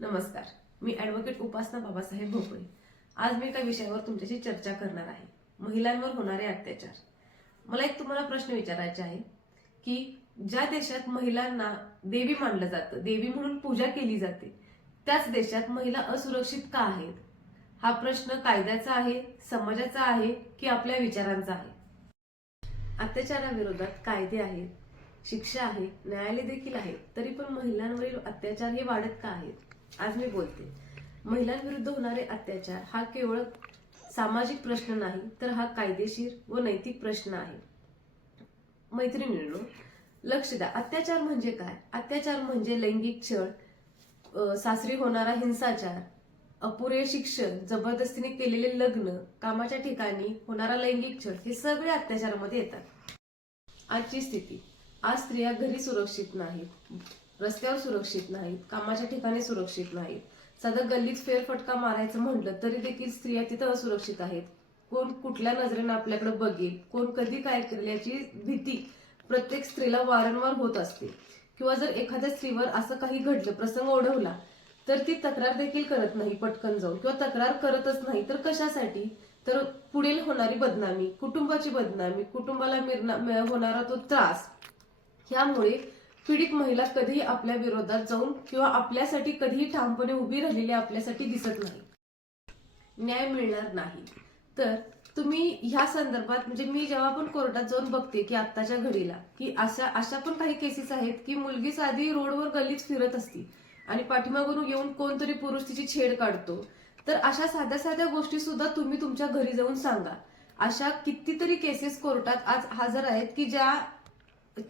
नमस्कार. मी ॲडव्होकेट उपासना बाबासाहेब भोपळे. आज मी एका विषयावर तुमच्याशी चर्चा करणार आहे. महिलांवर होणारे अत्याचार. मला एक तुम्हाला प्रश्न विचारायचा आहे की ज्या देशात महिलांना देवी मानलं जातं, देवी म्हणून पूजा केली जाते, त्याच देशात महिला असुरक्षित का आहेत? हा प्रश्न कायद्याचा आहे, समाजाचा आहे की आपल्या विचारांचा आहे? अत्याचाराविरोधात कायदे आहेत, शिक्षा आहे, न्यायालय देखील आहे, तरी पण महिलांवरील अत्याचार हे वाढत का आहेत? आज मी बोलते. महिलांविरुद्ध होणारे अत्याचार हा केवळ सामाजिक प्रश्न नाही, तर हा कायदेशीर व नैतिक प्रश्न आहे. मैत्रिणींनो, लक्ष द्या. अत्याचार म्हणजे काय? अत्याचार म्हणजे लैंगिक छळ, सासरी होणारा हिंसाचार, अपुरे शिक्षण, जबरदस्तीने केलेले लग्न, कामाच्या ठिकाणी होणारा लैंगिक छळ, हे सगळे अत्याचारामध्ये येतात. आजची स्थिती. आज स्त्रिया घरी सुरक्षित नाहीत, रस्त्यावर सुरक्षित नाहीत, कामाच्या ठिकाणी सुरक्षित नाहीत. साधं गल्लीत फेरफटका मारायचं म्हटलं तरी देखील स्त्रिया तिथं असुरक्षित आहेत. कोण कुठल्या नजरेनं आपल्याकडे बघेल, कोण कधी काय करेल याची भीती प्रत्येक स्त्रीला वारंवार होत असते. किंवा जर एखाद्या स्त्रीवर असं काही घडलं, प्रसंग ओढवला, तर ती तक्रार देखील करत नाही पटकन जाऊन, किंवा तक्रार करतच नाही. तर कशासाठी? तर पुढील होणारी बदनामी, कुटुंबाची बदनामी, कुटुंबाला होणारा तो त्रास, ह्यामुळे पीडित महिला कधीही आपल्या विरोधात जाऊन किंवा आपल्यासाठी कधीही ठामपणे उभी राहिलेली आपल्यासाठी दिसत नाही. न्याय मिळणार नाही. तर तुम्ही ह्या संदर्भात, म्हणजे मी जेव्हा पण कोर्टात जाऊन बघते की आत्ताच्या घडीला की अशा पण काही केसेस आहेत की मुलगी साधी रोडवर गल्लीत फिरत असती आणि पाठीमागून येऊन कोणतरी पुरुष तिची छेड काढतो. तर अशा साध्या साध्या गोष्टी सुद्धा तुम्ही तुमच्या घरी जाऊन सांगा. अशा कितीतरी केसेस कोर्टात आज हजर आहेत की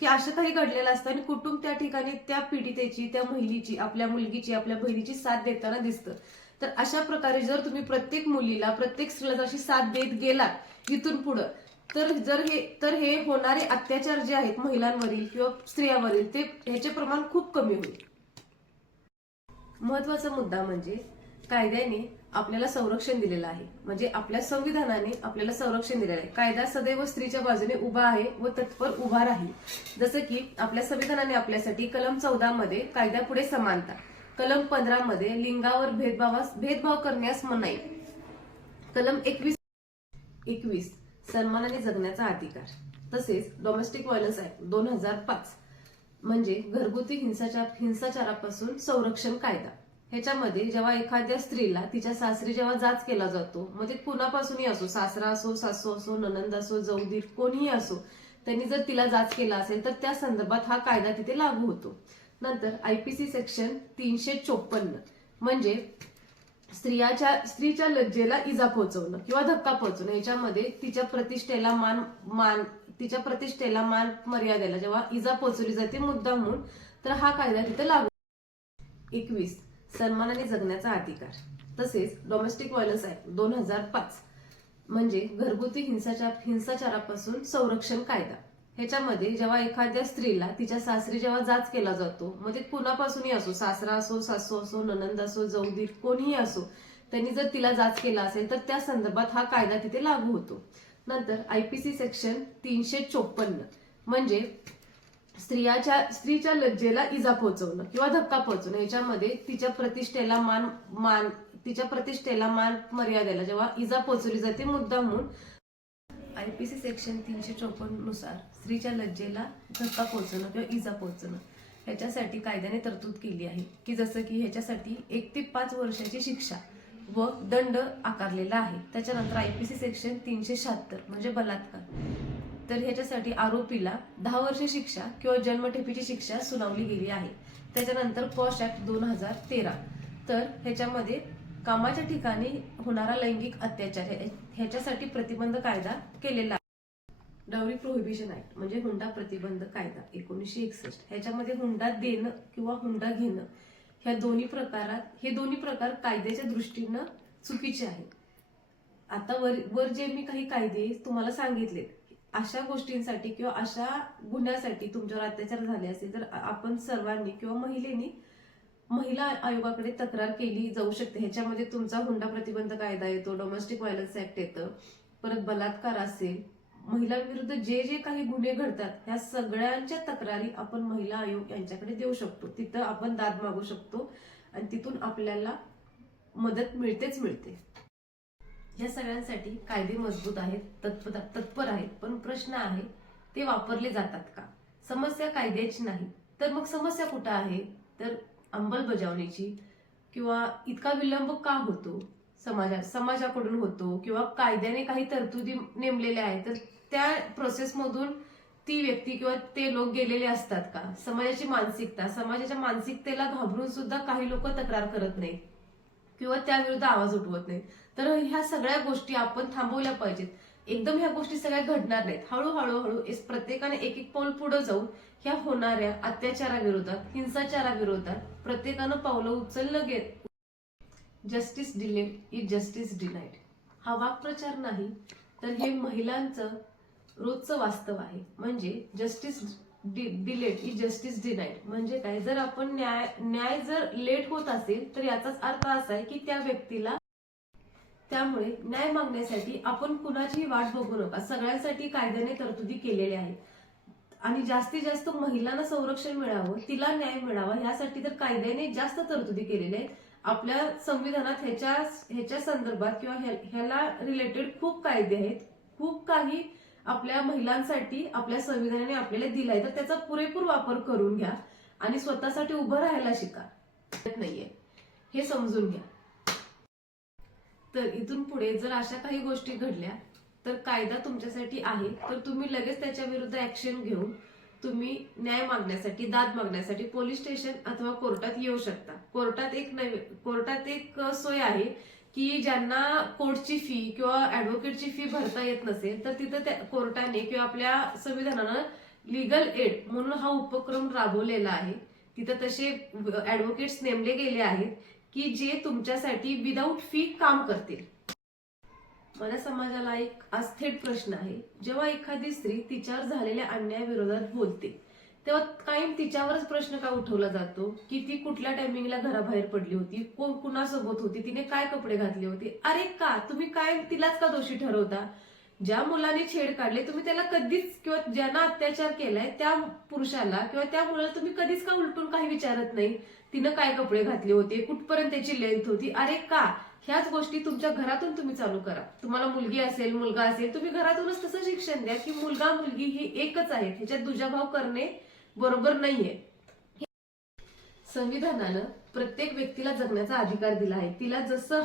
असं काही घडलेलं असतं आणि कुटुंब त्या ठिकाणी त्या पीडितेची, त्या महिलेची, आपल्या मुलगीची, आपल्या बहिणीची साथ देताना दिसतं. तर अशा प्रकारे जर तुम्ही प्रत्येक मुलीला, प्रत्येक स्त्रीला अशी साथ देत गेलात इथून पुढं, तर हे होणारे अत्याचार जे आहेत महिलांवरील किंवा स्त्रियांवरील, ते ह्याचे प्रमाण खूप कमी होईल. महत्वाचा मुद्दा म्हणजे कायद्याने आपल्याला संरक्षण दिलेलं आहे. म्हणजे आपल्या संविधानाने आपल्याला संरक्षण दिलेलं आहे. कायदा सदैव स्त्रीच्या बाजूने उभा आहे व तत्पर उभा राहील. जसं की आपल्या संविधानाने आपल्यासाठी कलम 14 मध्ये कायद्यापुढे समानता, कलम 15 मध्ये लिंगावर भेदभाव करण्यास मनाई, कलम 21 सन्मानाने जगण्याचा अधिकार, तसेच डोमेस्टिक व्हायलन्स ऍक्ट 2005 म्हणजे घरगुती हिंसाचारापासून संरक्षण कायदा. ह्याच्यामध्ये जेव्हा एखाद्या स्त्रीला तिच्या सासरी जेव्हा जाच केला जातो, मग ते कुणापासूनही असो, सासरा असो, सासू असो, ननंद असो, जाऊदीर, कोणीही असो, त्यांनी जर तिला जाच केला असेल तर त्या संदर्भात हा कायदा तिथे लागू होतो. नंतर IPC सेक्शन 354 म्हणजे स्त्रीच्या लज्जेला इजा पोहोचवणं किंवा धक्का पोहोचवणं. याच्यामध्ये तिच्या प्रतिष्ठेला मान मर्यादेला जेव्हा इजा पोहोचवली जाते मुद्दामून, तर हा कायदा तिथे लागू. 21 सन्मानाने जगण्याचा अधिकार, तसेच डोमेस्टिक व्हायलन्स ऍक्ट 2005 म्हणजे घरगुती हिंसाचारापासून संरक्षण कायदा. ह्याच्यामध्ये जेव्हा एखाद्या स्त्रीला तिच्या सासरी जेव्हा जाच केला जातो, मग ते कुणापासूनही असो, सासरा असो, सासू असो, ननंद असो, जाऊदीर, कोणीही असो, त्यांनी जर तिला जाच केला असेल तर त्या संदर्भात हा कायदा तिथे लागू होतो. नंतर IPC सेक्शन 354 म्हणजे स्त्रीच्या लज्जेला इजा पोहोचवणं किंवा धक्का पोहोचवणं. याच्यामध्ये तिच्या प्रतिष्ठेला मान मर्यादेला जेव्हा इजा पोहोचवली जाते मुद्दामून, IPC सेक्शन 354 नुसार स्त्रीच्या लज्जेला धक्का पोहोचवणं किंवा इजा पोहोचणं ह्याच्यासाठी कायद्याने तरतूद केली आहे. की जसं की ह्याच्यासाठी 1 ते 5 वर्षाची शिक्षा व दंड आकारलेला आहे. त्याच्यानंतर IPC सेक्शन 376 म्हणजे बलात्कार, तर ह्याच्यासाठी आरोपीला 10 वर्ष शिक्षा किंवा जन्मठेपेची शिक्षा सुनावली गेली आहे. त्याच्यानंतर पॉश ऍक्ट 2013, तर ह्याच्यामध्ये कामाच्या ठिकाणी होणारा लैंगिक अत्याचार ह्याच्यासाठी प्रतिबंध कायदा केलेला आहे. डावरी प्रोहिबिशन ऍक्ट म्हणजे हुंडा प्रतिबंध कायदा 1961, ह्याच्यामध्ये हुंडा देणं किंवा हुंडा घेणं हे दोन्ही प्रकार कायद्याच्या दृष्टीनं चुकीचे आहेत. आता वर जे मी काही कायदे तुम्हाला सांगितले, अशा गोष्टींसाठी किंवा अशा गुन्ह्यासाठी तुमच्यावर अत्याचार झाले असेल तर आपण सर्वांनी किंवा महिला आयोगाकडे तक्रार केली जाऊ शकते. ह्याच्यामध्ये तुमचा हुंडा प्रतिबंध कायदा येतो, डोमेस्टिक व्हायलन्स ऍक्ट येतं, परत बलात्कार असेल, महिलांविरुद्ध जे काही गुन्हे घडतात ह्या सगळ्यांच्या तक्रारी आपण महिला आयोग यांच्याकडे देऊ शकतो. तिथं आपण दाद मागू शकतो आणि तिथून आपल्याला मदत मिळतेच मिळते. या सगळ्यांसाठी कायदे मजबूत आहेत, तत्पर आहेत, पण प्रश्न आहे ते वापरले जातात का? समस्या कायद्याची नाही तर मग समस्या कुठं आहे? तर अंमलबजावणीची, किंवा इतका विलंब का होतो, समाजाकडून होतो, किंवा कायद्याने काही तरतुदी नेमलेल्या आहेत तर त्या प्रोसेसमधून ती व्यक्ती किंवा ते लोक गेलेले असतात का? समाजाच्या मानसिकतेला घाबरून सुद्धा काही लोक तक्रार करत नाहीत किंवा त्याविरुद्ध आवाज उठवत नाहीत. तर ह्या सगळ्या गोष्टी आपण थांबवल्या पाहिजेत. एकदम ह्या गोष्टी सगळ्या घडणार नाहीत. हळूहळू प्रत्येकाने एक एक पाऊल पुढे जाऊन ह्या होणाऱ्या अत्याचाराविरोधात, हिंसाचाराविरोधात प्रत्येकानं पावलं उचललं गेलं. Justice delayed is justice denied हा वाक्प्रचार नाही, तर हे महिलांचं रोजचं वास्तव आहे. म्हणजे justice delayed is justice denied म्हणजे काय? जर आपण न्याय जर लेट होत असेल तर याचाच अर्थ असा आहे की त्या व्यक्तीला, त्यामुळे न्याय मागण्यासाठी आपण कुणाचीही वाट बघू नका. सगळ्यांसाठी कायद्याने तरतुदी केलेल्या आहेत आणि जास्तीत जास्त महिलांना संरक्षण मिळावं, तिला न्याय मिळावा यासाठी तर कायद्याने जास्त तरतुदी केलेल्या आहेत. आपल्या संविधानात ह्याच्या संदर्भात किंवा ह्याला रिलेटेड खूप कायदे आहेत. खूप काही आपल्या महिलांसाठी आपल्या संविधानाने आपल्याला दिलाय, तर त्याचा पुरेपूर वापर करून घ्या आणि स्वतःसाठी उभं राहायला शिका. नाहीये हे समजून घ्या. तर इथून पुढे जर अशा काही गोष्टी घडल्या तर कायदा तुमच्यासाठी आहे, तर तुम्ही लगेच त्याच्या विरुद्ध ऍक्शन घेऊन तुम्ही न्याय मागण्यासाठी, दाद मागण्यासाठी पोलीस स्टेशन अथवा कोर्टात येऊ शकता. कोर्टात एक सोय आहे की ज्यांना कोर्टची फी किंवा ऍडव्होकेटची फी भरता येत नसेल तर तिथं कोर्टाने किंवा आपल्या संविधानानं लीगल एड म्हणून हा उपक्रम राबवलेला आहे. तिथं तसे ऍडव्होकेट्स नेमले गेले आहेत की जे तुमच्यासाठी विदाऊट फी काम करतील. माझ्या समाजाला एक आज थेट प्रश्न आहे, जेव्हा एखादी स्त्री तिच्यावर झालेल्या अन्यायाविरोधात बोलते तेव्हा कायम तिच्यावरच प्रश्न का उठवला जातो की ती कुठल्या टायमिंगला घराबाहेर पडली होती, कोण कुणासोबत होती, तिने काय कपडे घातले होते. अरे का तुम्ही काय तिलाच का दोषी ठरवता? ज्या मुलाने छेड काढले तुम्ही त्याला कधीच, किंवा ज्यांना अत्याचार केलाय त्या पुरुषाला किंवा त्या मुलाला तुम्ही कधीच का उलटून काही विचारत नाही? तिनं काय कपडे घातले होते, कुठपर्यंत त्याची लेंथ होती. अरे का? ह्याच गोष्टी तुमच्या घरातून तुम्ही चालू करा. तुम्हाला मुलगी असेल, मुलगा असेल, तुम्ही घरातूनच तसं शिक्षण द्या की मुलगा मुलगी ही एकच आहे, ह्याच्यात दुजाभाव करणे बरोबर नाहीये. संविधानानं प्रत्येक व्यक्तीला जगण्याचा अधिकार दिला आहे. तिला जसं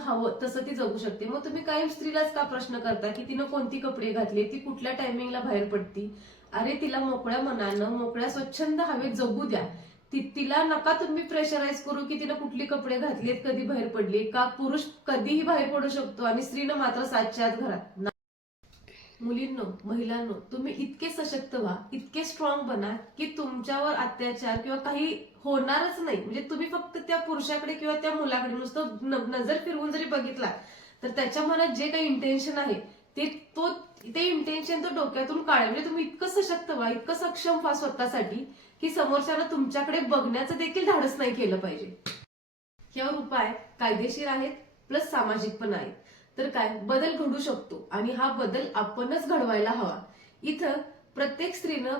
हवं तसं ती जगू शकते. मग तुम्ही कायम स्त्रीलाच का प्रश्न करता की तिनं कोणती कपडे घातले, ती कुठल्या टायमिंगला बाहेर पडती? अरे तिला मोकळ्या मनानं, मोकळ्या स्वच्छंद हवेत जगू द्या. तिला नका तुम्ही प्रेशराईज करू की तिनं कुठली कपडे घातलेत, कधी बाहेर पडली. का पुरुष कधीही बाहेर पडू शकतो आणि स्त्रीनं मात्र 7च्या आत घरात. मुलींनो, महिलांनो, तुम्ही इतके सशक्त व्हा, इतके स्ट्रॉंग बना की तुमच्यावर अत्याचार किंवा काही होणारच नाही. म्हणजे तुम्ही फक्त त्या पुरुषाकडे किंवा त्या मुलाकडे नुसतं नजर फिरवून जरी बघितला तर त्याच्या मनात जे काही इंटेन्शन आहे ते इंटेन्शन तो डोक्यातून काढेल. म्हणजे तुम्ही इतकं सशक्त व्हा, इतकं सक्षम व्हा स्वतःसाठी की समोरच्याला तुमच्याकडे बघण्याचं देखील धाडस नाही केलं पाहिजे. यावर उपाय कायदेशीर आहेत प्लस सामाजिक पण आहेत. तर काय बदल घडू शकतो आणि हा बदल आपणच घडवायला हवा. इथं प्रत्येक स्त्रीनं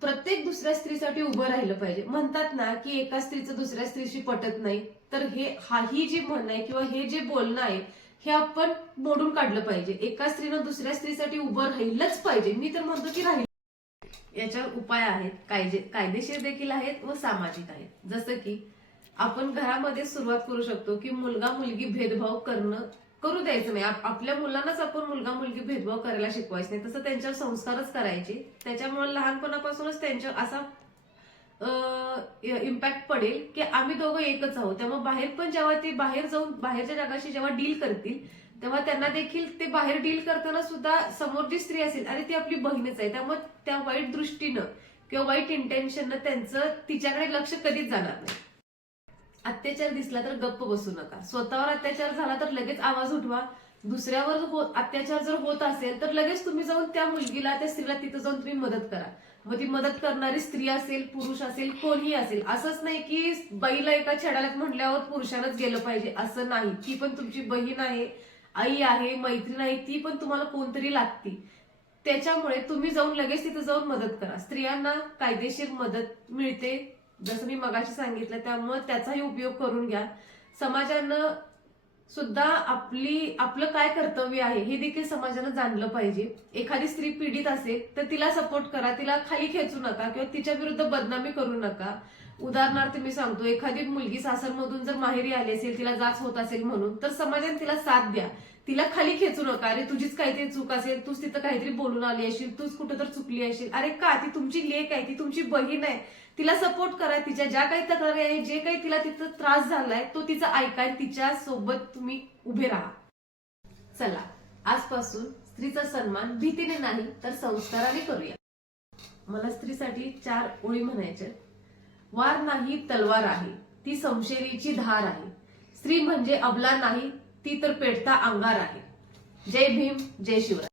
प्रत्येक दुसऱ्या स्त्रीसाठी उभं राहिलं पाहिजे. म्हणतात ना की एका स्त्रीचं दुसऱ्या स्त्रीशी पटत नाही, तर ही जी म्हण आहे किंवा हे जे बोलणं आहे हे आपण मोडून काढलं पाहिजे. एका स्त्रीनं दुसऱ्या स्त्रीसाठी उभं राहिलंच पाहिजे. मी तर म्हणतो की राहील. याच्यावर उपाय आहेत, कायदेशीर देखील आहेत व सामाजिक आहेत. जसं की आपण घरामध्ये सुरुवात करू शकतो की मुलगा मुलगी भेदभाव करू द्यायचं नाही. आपल्या मुलांनाच आपण मुलगा मुलगी भेदभाव करायला शिकवायचं नाही, तसं त्यांच्यावर संस्कारच करायचे. त्याच्यामुळे लहानपणापासूनच त्यांच्यावर असा इम्पॅक्ट पडेल की आम्ही दोघं एकच आहोत. त्यामुळे बाहेर पण जेव्हा ते बाहेर जाऊन बाहेरच्या जगाशी जेव्हा डील करतील तेव्हा त्यांना देखील ते बाहेर डील करताना सुद्धा समोर जी स्त्री असेल अरे ती आपली बहीणच आहे, त्यामुळे त्या वाईट दृष्टीनं किंवा वाईट इंटेन्शननं त्यांचं तिच्याकडे लक्ष कधीच जाणार नाही. अत्याचार दिसला तर गप्प बसू नका. स्वतःवर अत्याचार झाला तर लगेच आवाज उठवा. दुसऱ्यावर अत्याचार जर होत असेल तर लगेच तुम्ही जाऊन त्या मुलगीला, त्या स्त्रीला तिथं जाऊन तुम्ही मदत करा. मग ती मदत करणारी स्त्री असेल, पुरुष असेल, कोणीही असेल. असंच नाही की बाईला एका छेडाला म्हटल्यावर पुरुषानंच गेलं पाहिजे असं नाही. ती पण तुमची बहीण आहे, आई आहे, मैत्रीण आहे, ती पण तुम्हाला कोणतरी लागती. त्याच्यामुळे तुम्ही जाऊन लगेच तिथं जाऊन मदत करा. स्त्रियांना कायदेशीर मदत मिळते जसं मी मगाशी सांगितलं, त्यामुळे त्याचाही उपयोग करून घ्या. समाजानं सुद्धा आपलं काय कर्तव्य आहे हे देखील समाजानं जाणलं पाहिजे. एखादी स्त्री पीडित असेल तर तिला सपोर्ट करा, तिला खाली खेचू नका किंवा तिच्या विरुद्ध बदनामी करू नका. उदाहरणार्थ मी सांगतो, एखादी मुलगी सासरमधून जर माहेरी आली असेल, तिला जाच होत असेल म्हणून, तर समाजाने तिला साथ द्या, तिला खाली खेचू नका. अरे तुझीच काहीतरी चूक असेल, तूच तिथं काहीतरी बोलून आली असेल, तूच कुठं तर चुकली असेल. अरे का, ती तुमची लेक आहे, ती तुमची बहीण आहे, तिला सपोर्ट करा. तिच्या ज्या काही तक्रारी आहे, जे काही तिला तिथं त्रास झालाय तो तिचा ऐकाय, तिच्या सोबत तुम्ही उभे राहा. चला, आजपासून स्त्रीचा सन्मान भीतीने नाही तर संस्काराने करूया. मला स्त्रीसाठी 4 ओळी म्हणायच्या. वार नाही तलवार आहे, ती संशयरीची धार आहे. स्त्री म्हणजे अबला नाही, ती तर पेटता अंगार आहे. जय भीम, जय शिवराय.